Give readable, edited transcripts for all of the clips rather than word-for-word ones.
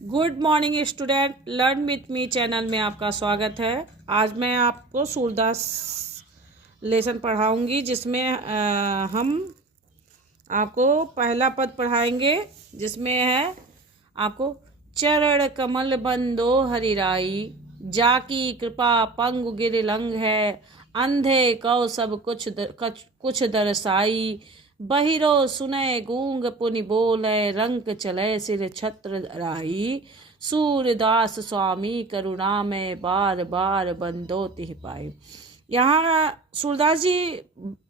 Good morning student, learn with me channel में आपका स्वागत है। आज मैं आपको सूरदास लेसन पढ़ाऊंगी जिसमें हम आपको पहला पद पढ़ाएंगे जिसमें है आपको चरण कमल बंदो हरिराई, जाकी कृपा पंगु गिर लंग है, अंधे कौ सब कुछ दरसाई, बहिरो सुनय गूंग पुनि बोले, रंक चले सिर छत्र धराई, सूरदास स्वामी करुणा में बार बार बंदो तिह पाई। यहाँ सूरदास जी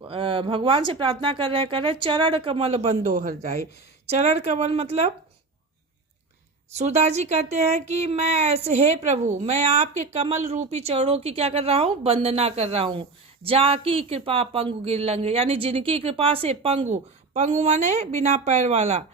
भगवान से प्रार्थना कर रहे चरण कमल बंदो हर जाए। चरण कमल मतलब सूरदास जी कहते हैं कि मैं ऐसे, हे प्रभु, मैं आपके कमल रूपी चरणों की क्या कर रहा हूँ, वंदना कर रहा हूँ। जाकी कृपा पंगु गिर लंगे, यानी जिनकी कृपा से पंगु, पंगु माने बिना पैर वाला,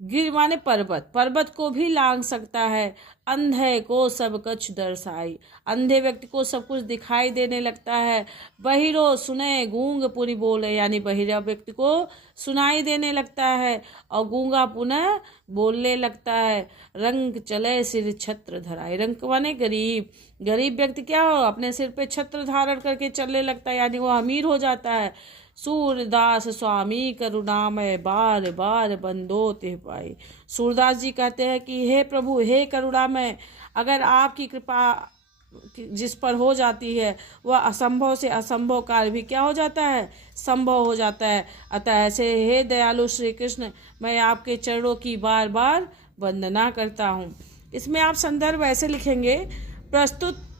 गिर माने पर्वत, पर्वत को भी लांग सकता है, अंधे को सब कुछ दर्शाई, अंधे व्यक्ति को सब कुछ दिखाई देने लगता है, बहिरो सुने गूंग पुनि बोले, यानी बहिरा व्यक्ति को सुनाई देने लगता है और गूंगा पुनः बोलने लगता है, रंग चले सिर छत्र धराई, रंग माने गरीब, गरीब व्यक्ति क्या हो, अपने सिर पे छत्र धारण करके चलने लगता है, यानी वो अमीर हो जाता है। सूरदास स्वामी करुणामय बार बार बंदो तिह पाई। सूरदास जी कहते हैं कि हे प्रभु, हे करुणामय, अगर आपकी कृपा जिस पर हो जाती है वह असंभव से असंभव कार्य भी क्या हो जाता है, संभव हो जाता है। अतः ऐसे हे दयालु श्री कृष्ण, मैं आपके चरणों की बार बार वंदना करता हूँ। इसमें आप संदर्भ ऐसे लिखेंगे, प्रस्तुत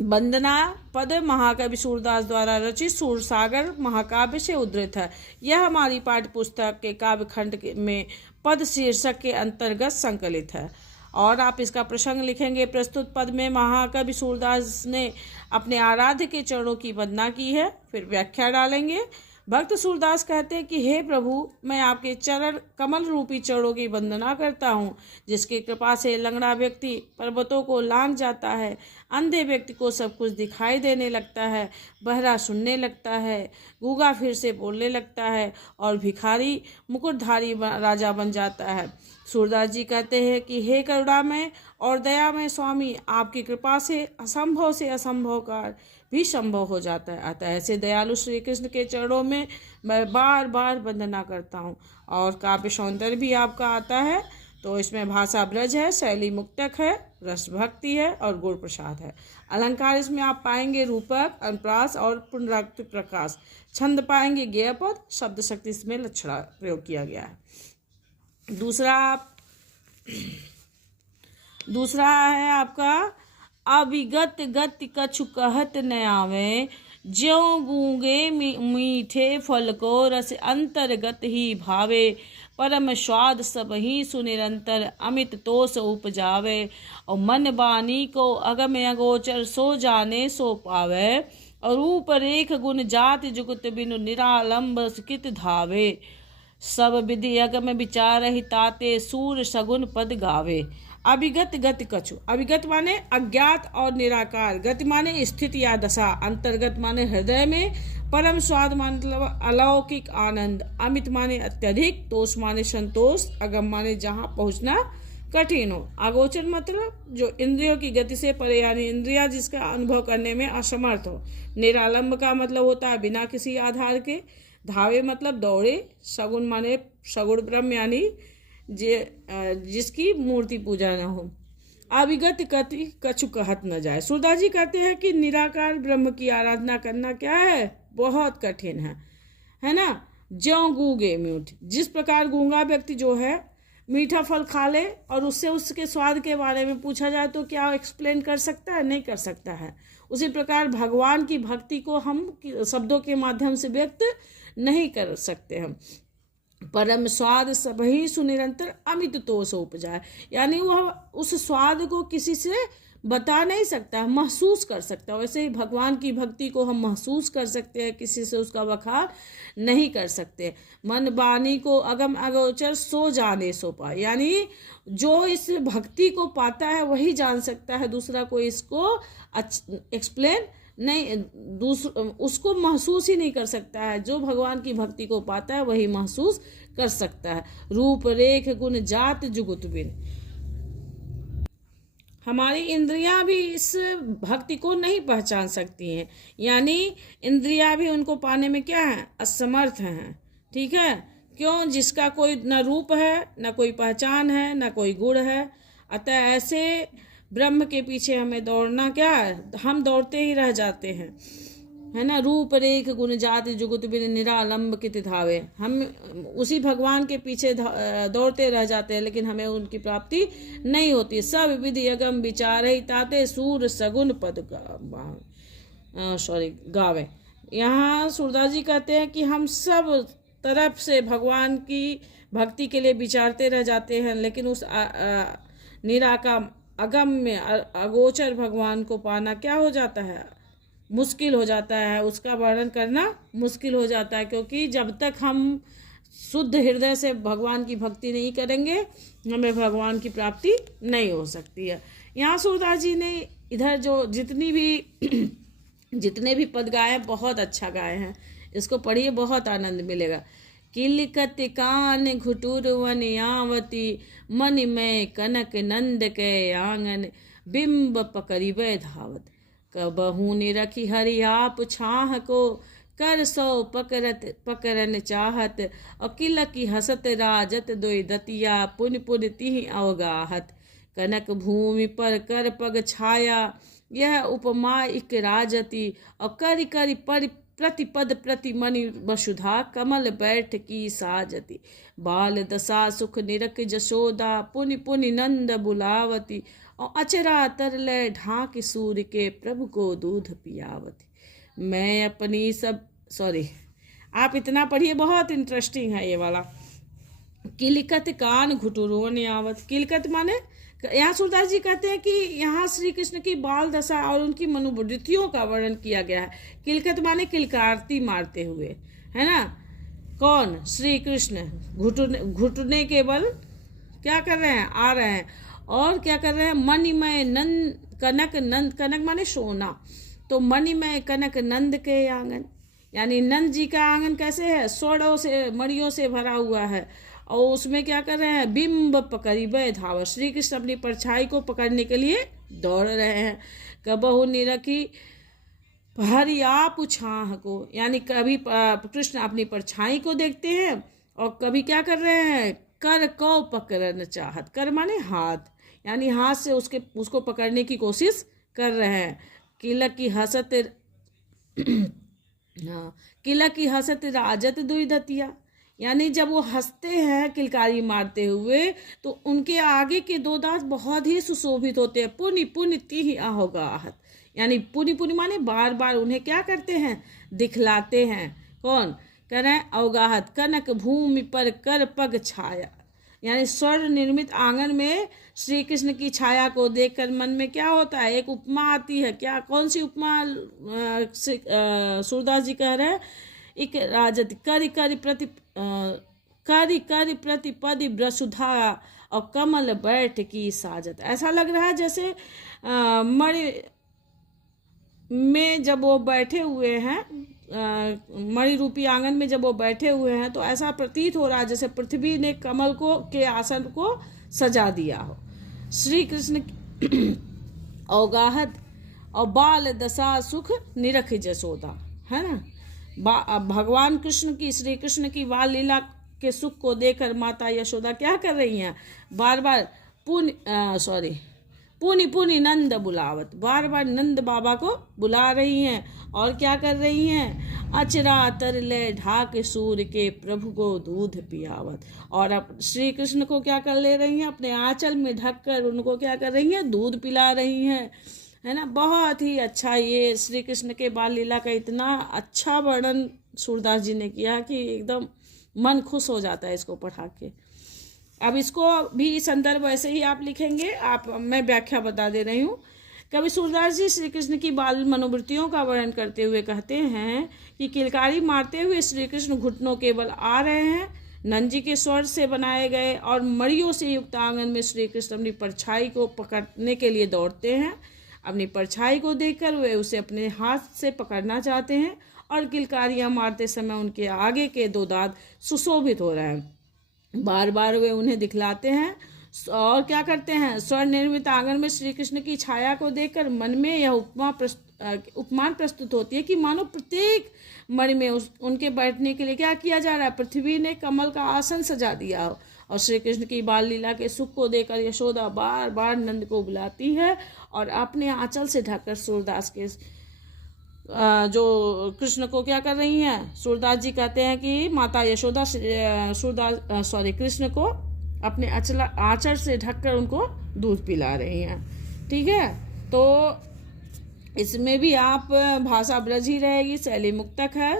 वंदना पद महाकवि सूरदास द्वारा रचित सूरसागर महाकाव्य से उद्धृत है। यह हमारी पाठ्य पुस्तक के काव्य खंड में पद शीर्षक के अंतर्गत संकलित है। और आप इसका प्रसंग लिखेंगे, प्रस्तुत पद में महाकवि सूरदास ने अपने आराध्य के चरणों की वंदना की है। फिर व्याख्या डालेंगे। भक्त सूरदास कहते हैं कि हे प्रभु, मैं आपके चरण कमल रूपी चरणों की वंदना करता हूँ, जिसकी कृपा से लंगड़ा व्यक्ति पर्वतों को लांघ जाता है, अंधे व्यक्ति को सब कुछ दिखाई देने लगता है, बहरा सुनने लगता है, गूंगा फिर से बोलने लगता है और भिखारी मुकुटधारी राजा बन जाता है। सूरदास जी कहते हैं कि हे करुणामय और दयामय स्वामी, आपकी कृपा से असंभव कार्य भी संभव हो जाता है। अतः ऐसे दयालु श्री कृष्ण के चरणों में मैं बार बार वंदना करता हूँ। और काव्य सौंदर्य भी आपका आता है, तो इसमें भाषा ब्रज है, शैली मुक्तक है, रस भक्ति है और गुण प्रसाद है। अलंकार इसमें आप पाएंगे रूपक, अनुप्रास और पुनरावृत्ति प्रकाश। छंद पाएंगे गेयपद, शब्द शक्ति इसमें लक्षणा प्रयोग किया गया है। दूसरा है आपका अविगत गति कछु कहत न आवे, ज्यों गूंगे मीठे फल को रस अंतर्गत ही भावे, परम स्वाद सब ही सुनिरंतर अमित तोष उपजावे, और मन बानी को अगम अगोचर सो जाने सो पावे, और रूप रेख गुण जाति जुगत बिनु निरालंब कित धावे, सब विधि अगम विचार ही ताते सूर सगुन पद गावे। अभिगत गति कछु, अभिगत माने अज्ञात और निराकार, गति माने स्थिति या दशा, अंतर्गत माने हृदय में, परम स्वाद मतलब अलौकिक आनंद, अमित माने अत्यधिक, तोष माने संतोष, अगम माने जहाँ पहुँचना कठिन हो, अगोचर मतलब जो इंद्रियों की गति से परे, यानी इंद्रिया जिसका अनुभव करने में असमर्थ हो, निरालंब का मतलब होता है बिना किसी आधार के, धावे मतलब दौड़े, सगुण माने सगुण ब्रह्म यानी जिसकी मूर्ति पूजा न हो, अविगत गति कछु कहत न जाए। सूरदास जी कहते हैं कि निराकार ब्रह्म की आराधना करना क्या है, बहुत कठिन है ना। ज्यों गूंगे म्यूट, जिस प्रकार गूंगा व्यक्ति जो है मीठा फल खा ले और उससे उसके स्वाद के बारे में पूछा जाए तो क्या एक्सप्लेन कर सकता है, नहीं कर सकता है। उसी प्रकार भगवान की भक्ति को हम शब्दों के माध्यम से व्यक्त नहीं कर सकते हम। परम स्वाद सबही सुनिरंतर अमित तोष उपजाए, यानी वह उस स्वाद को किसी से बता नहीं सकता है, महसूस कर सकता है। वैसे ही भगवान की भक्ति को हम महसूस कर सकते हैं, किसी से उसका बखान नहीं कर सकते। मन बानी को अगम अगोचर सो जाने सो पाए, यानी जो इस भक्ति को पाता है वही जान सकता है, दूसरा कोई इसको एक्सप्लेन नहीं, उसको महसूस ही नहीं कर सकता है। जो भगवान की भक्ति को पाता है वही महसूस कर सकता है। रूप रेख गुण जात जुगुत बिन, हमारी इंद्रियां भी इस भक्ति को नहीं पहचान सकती हैं, यानी इंद्रियां भी उनको पाने में क्या है, असमर्थ हैं। ठीक है, क्यों? जिसका कोई न रूप है, न कोई पहचान है, न कोई गुण है। अतः ऐसे ब्रह्म के पीछे हमें दौड़ना क्या है, हम दौड़ते ही रह जाते हैं, है ना। रूप रेख गुण जाति जुगुत बिन निरालंब कित धावे, हम उसी भगवान के पीछे दौड़ते रह जाते हैं, लेकिन हमें उनकी प्राप्ति नहीं होती। सब विधि अगम विचार ही ताते सूर सगुन पद गावे। यहाँ सूरदास जी कहते हैं कि हम सब तरफ से भगवान की भक्ति के लिए विचारते रह जाते हैं, लेकिन उस निराकार अगम में अगोचर भगवान को पाना क्या हो जाता है, मुश्किल हो जाता है, उसका वर्णन करना मुश्किल हो जाता है। क्योंकि जब तक हम शुद्ध हृदय से भगवान की भक्ति नहीं करेंगे, हमें भगवान की प्राप्ति नहीं हो सकती है। यहाँ सूरदास जी ने इधर जो जितने भी पद गाए बहुत अच्छा गाए हैं, इसको पढ़िए, बहुत आनंद मिलेगा। किलकत कान घुटुर वन यावती, मन में कनक नंद के आंगन, बिंब पकड़िबे धावत, कबहू निरखी हरि आप छाह को, कर सो पकरन चाहत, और किलकी हसत राजत दोई दतिया, पुन पुन तिहि अवगाहत, कनक भूमि पर कर पग छाया, यह उपमा इक राजती, और करि करि प्रतिपद प्रतिमणि वसुधा, कमल बैठ की साजती, बाल दशा सुख निरख जशोदा, पुनि पुनि नंद बुलावती, और अचरा तरले ढाक सूर्य के, प्रभु को दूध पियावती। मैं अपनी सब आप इतना पढ़िए, बहुत इंटरेस्टिंग है ये वाला। किलकत कान घुटुरों आवत, किलकत माने, यहाँ सूरदास जी कहते हैं कि यहाँ श्री कृष्ण की बाल दशा और उनकी मनोवृत्तियों का वर्णन किया गया है। किलकत माने किलकारती मारते हुए, है ना। कौन? श्री कृष्ण घुटने के बल क्या कर रहे हैं, आ रहे हैं, और क्या कर रहे हैं, मणिमय नंद कनक, नंद कनक माने सोना, तो मणिमय कनक नंद के आंगन, यानी नंद जी का आंगन कैसे है, स्वर्ण से मणियों से भरा हुआ है, और उसमें क्या कर रहे हैं, बिंब पकड़िबे धावत, श्री कृष्ण अपनी परछाई को पकड़ने के लिए दौड़ रहे हैं। कबहू निरखी हरि आप छाह को, यानी कभी कृष्ण अपनी परछाई को देखते हैं, और कभी क्या कर रहे हैं, कर को पकड़ना चाहत, कर माने हाथ, यानी हाथ से उसको पकड़ने की कोशिश कर रहे हैं। किलक की हसत किलक की हसत राजत दुई दतिया, यानी जब वो हंसते हैं किलकारी मारते हुए, तो उनके आगे के दो दांत बहुत ही सुशोभित होते हैं। पुनि पुनि तिहि अवगाहत, यानी पुनि पुनि माने बार बार उन्हें क्या करते हैं, दिखलाते हैं। कौन कह रहे हैं, अवगाहत, कनक भूमि पर कर पग छाया, यानी स्वर्ण निर्मित आंगन में श्री कृष्ण की छाया को देखकर मन में क्या होता है, एक उपमा आती है। क्या, कौन सी उपमा सूरदास जी कह रहे हैं, एक राजत करि करि प्रतिपदि वसुधा, और कमल बैठ की साजत। ऐसा लग रहा है जैसे मणि में जब वो बैठे हुए हैं, मणि रूपी आंगन में जब वो बैठे हुए हैं, तो ऐसा प्रतीत हो रहा है जैसे पृथ्वी ने कमल को के आसन को सजा दिया हो। श्री कृष्ण अवगाहत, और बाल दशा सुख निरख जसोदा, है ना। भगवान कृष्ण की, श्री कृष्ण की बाल लीला के सुख को देखकर माता यशोदा क्या कर रही हैं, बार बार पुनि पुनि नंद बुलावत, बार बार नंद बाबा को बुला रही हैं, और क्या कर रही हैं, अचरा तरले ढाक सूर्य के, प्रभु को दूध पियावत, और अब श्री कृष्ण को क्या कर ले रही हैं, अपने आंचल में ढककर उनको क्या कर रही हैं, दूध पिला रही हैं, है ना। बहुत ही अच्छा, ये श्री कृष्ण के बाल लीला का इतना अच्छा वर्णन सूरदास जी ने किया कि एकदम मन खुश हो जाता है इसको पढ़ा के। अब इसको भी संदर्भ ऐसे ही आप लिखेंगे, मैं व्याख्या बता दे रही हूँ। कवि सूरदास जी श्री कृष्ण की बाल मनोवृत्तियों का वर्णन करते हुए कहते हैं कि किलकारी मारते हुए श्री कृष्ण घुटनों के बल आ रहे हैं, नंद जी के स्वर्ण से बनाए गए और मणियों से युक्त आंगन में श्री कृष्ण अपनी परछाई को पकड़ने के लिए दौड़ते हैं। अपनी परछाई को देखकर वे उसे अपने हाथ से पकड़ना चाहते हैं, और किलकारियां मारते समय उनके आगे के दो दांत सुशोभित हो रहे हैं। बार बार वे उन्हें दिखलाते हैं, और क्या करते हैं, स्वर्ण निर्मित आंगन में श्री कृष्ण की छाया को देखकर मन में यह उपमान प्रस्तुत होती है कि मानो प्रत्येक मणि में उनके बैठने के लिए क्या किया जा रहा है, पृथ्वी ने कमल का आसन सजा दिया हो। और श्री कृष्ण की बाल लीला के सुख को देखकर यशोदा बार बार नंद को बुलाती है और अपने आंचल से ढककर सूरदास के जो कृष्ण को क्या कर रही हैं, सूरदास जी कहते हैं कि माता यशोदा कृष्ण को अपने आंचल से ढककर उनको दूध पिला रही हैं। ठीक है, तो इसमें भी आप भाषा ब्रज ही रहेगी, शैली मुक्तक है,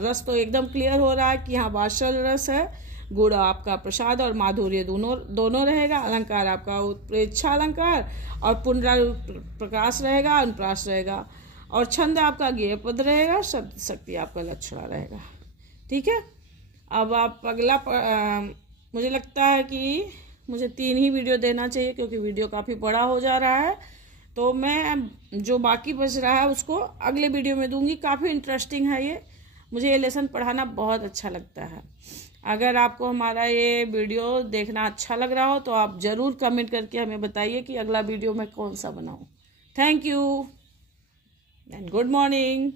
रस तो एकदम क्लियर हो रहा है कि हाँ वात्सल रस है, गुण आपका प्रसाद और माधुर्य दोनों रहेगा, अलंकार आपका उत्प्रेक्षा अलंकार और पुनराप्रकाश रहेगा, अनुप्रास रहेगा, और छंद आपका गेय पद रहेगा, शब्द शक्ति आपका लक्षणा रहेगा। ठीक है, अब आप अगला मुझे लगता है कि मुझे 3 ही वीडियो देना चाहिए क्योंकि वीडियो काफ़ी बड़ा हो जा रहा है, तो मैं जो बाकी बच रहा है उसको अगले वीडियो में दूंगी। काफ़ी इंटरेस्टिंग है ये, मुझे ये लेसन पढ़ाना बहुत अच्छा लगता है। अगर आपको हमारा ये वीडियो देखना अच्छा लग रहा हो तो आप ज़रूर कमेंट करके हमें बताइए कि अगला वीडियो मैं कौन सा बनाऊँ। Thank you and good morning.